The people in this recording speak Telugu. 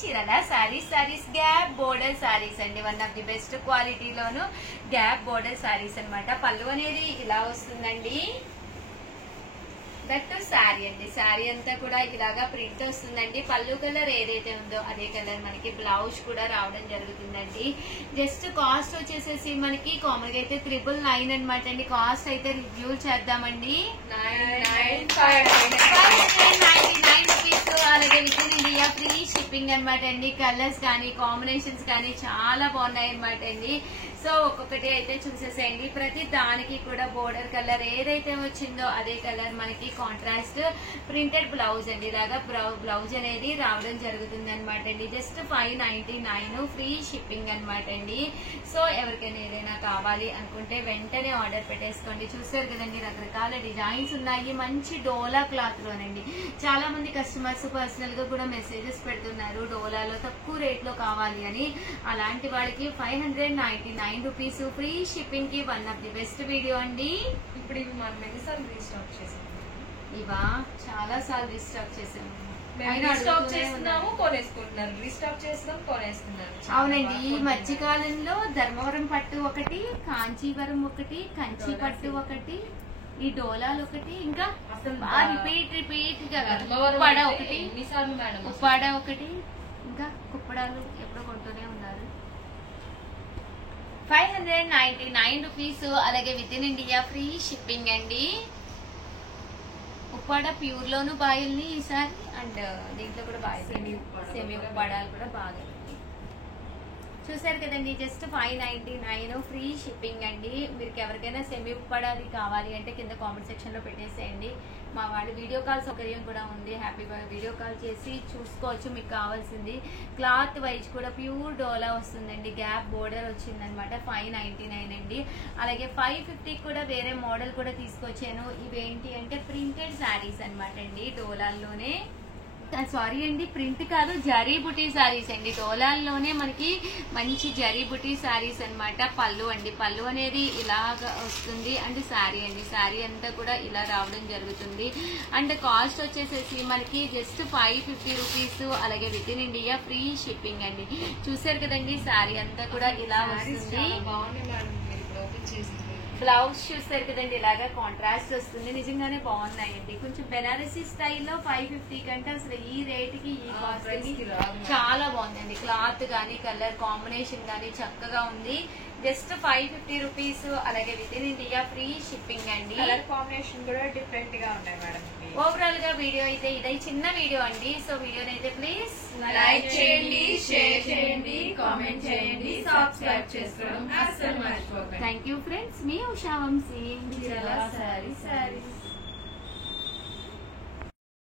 చీరల సారీస్ గ్యాప్ బోర్డర్ సారీస్ అండి. వన్ ఆఫ్ ది బెస్ట్ క్వాలిటీలోను గ్యాప్ బోర్డర్ సారీస్ అన్నమాట. పళ్ళు అనేది ఇలా వస్తుందండి. దట్ శారీ అండి. శారీ అంతా కూడా ఇలాగా ప్రింట్ వస్తుందండి. పళ్ళు కలర్ ఏదైతే ఉందో అదే కలర్ మనకి బ్లౌజ్ కూడా రావడం జరుగుతుందండి. జస్ట్ కాస్ట్ వచ్చేసేసి మనకి కామన్ గా అయితే 999 అనమాట అండి. కాస్ట్ అయితే రివ్యూ చేద్దామండి. 599 రూపీస్. అలాగే within India free shipping అనమాట అండి. కలర్స్ కానీ కాంబినేషన్స్ కానీ చాలా బాగున్నాయి అనమాట అండి. సో ఒక్కొక్కటి అయితే చూసేసేయండి. ప్రతి దానికి కూడా బోర్డర్ కలర్ ఏదైతే వచ్చిందో అదే కలర్ మనకి కాంట్రాస్ట్ ప్రింటెడ్ బ్లౌజ్ అండి. ఇలాగా బ్లౌజ్ అనేది రావడం జరుగుతుంది అనమాట అండి. జస్ట్ 599 ఫ్రీ షిప్పింగ్ అనమాట అండి. సో ఎవరికైనా ఏదైనా కావాలి అనుకుంటే వెంటనే ఆర్డర్ పెట్టేసుకోండి. చూసారు కదండి రకరకాల డిజైన్స్ ఉన్నాయి. మంచి డోలా క్లాత్ లోనండి. చాలా మంది కస్టమర్స్ పర్సనల్ గా కూడా మెసేజెస్ పెడుతున్నారు డోలాలో తక్కువ రేట్ లో కావాలి అని. అలాంటి వాళ్ళకి 599 రూపీస్ ఫ్రీ షిప్పింగ్ కి one of the best video అండి. ఇప్పుడు ఇవి మనం ఎన్నిసార్లు రీస్టాక్ చేసాం? ఇవా చాలా సార్లు రీస్టాక్ చేసాము. రీస్టాక్ చేస్తున్నాము, కొనేసుకుంటున్నారు. రీస్టాక్ చేస్తున్నాం, కొనేస్తున్నారు. అవునండి. ఈ మధ్యకాలంలో ధర్మవరం పట్టు ఒకటి, కాంచీవరం ఒకటి, కంచి పట్టు ఒకటి, ఈ డోలాలు ఒకటి, ఇంకా రిపీట్ ఉప్పాడ ఒకటి, ఎన్నిసార్లు మేడం ఉప్పాడ ఒకటి, ఇంకా కుప్పడాలు ఎప్పుడో కొంటూనే ఉన్నారు. 599 రూపీస్. అలాగే within India free shipping అండి. ఉప్పాడ ప్యూర్ లోను బాయిల్ని ఈసారి అండ్ దీంట్లో కూడా బాగా సెమీ ఉప్పాడాలు కూడా బాగా చూసారు కదండి. జస్ట్ 599 ఫ్రీ షిప్పింగ్ అండి. మీరు ఎవరికైనా సెమీ ఉప్పాడాది కావాలి అంటే కింద కామెంట్ సెక్షన్ లో పెట్టేసేయండి. మా వాళ్ళు వీడియో కాల్ సౌకర్యం కూడా ఉంది. హ్యాపీగా వీడియో కాల్ చేసి చూసుకోవచ్చు మీకు కావాల్సింది. క్లాత్ వైజ్ కూడా ప్యూర్ డోలా వస్తుందండి. గ్యాప్ బోర్డర్ వచ్చిందనమాట. 599 అండి. అలాగే 550 కూడా వేరే మోడల్ కూడా తీసుకొచ్చాను. ఇవేంటి అంటే ప్రింటెడ్ శారీస్ అనమాట అండి. డోలాల్లోనే సారీ అండి, ప్రింట్ కాదు, జరీ బుటీ శారీస్ అండి. డోలాల్లోనే మనకి మంచి జరీ బుటీ శారీస్ అనమాట. పళ్ళు అండి. పళ్ళు అనేది ఇలాగా వస్తుంది. అండ్ శారీ అండి. శారీ అంతా కూడా ఇలా రావడం జరుగుతుంది. అండ్ కాస్ట్ వచ్చేసేసి మనకి జస్ట్ 550 రూపీస్. అలాగే within India free shipping అండి. చూసారు కదండి శారీ అంతా కూడా ఇలా వస్తుంది. బ్లౌజ్ చూస్తారు కదండి ఇలాగా కాంట్రాస్ట్ వస్తుంది. నిజంగానే బాగున్నాయండి. కొంచెం బెనారసీ స్టైల్లో 550 కంటే అసలు ఈ రేట్ కి ఈ కాస్ట్ కి చాలా బాగుందండి. క్లాత్ గానీ కలర్ కాంబినేషన్ గానీ చక్కగా ఉంది. Just 550 rupees. అలాగే within India free shipping అండి. కలర్ కాంబినేషన్ కూడా డిఫరెంట్ గా ఉన్నాయి మేడం. ఓవరాల్ గా వీడియో అయితే ఇదే చిన్న వీడియో అండి. సో వీడియోని అయితే ప్లీజ్ లైక్ చేయండి, షేర్ చేయండి, కామెంట్ చేయండి, సబ్స్క్రైబ్ చేసుకోవడం అస్సలు మర్చిపోకండి. Thank you friends. మీ ఉషా వంశీ.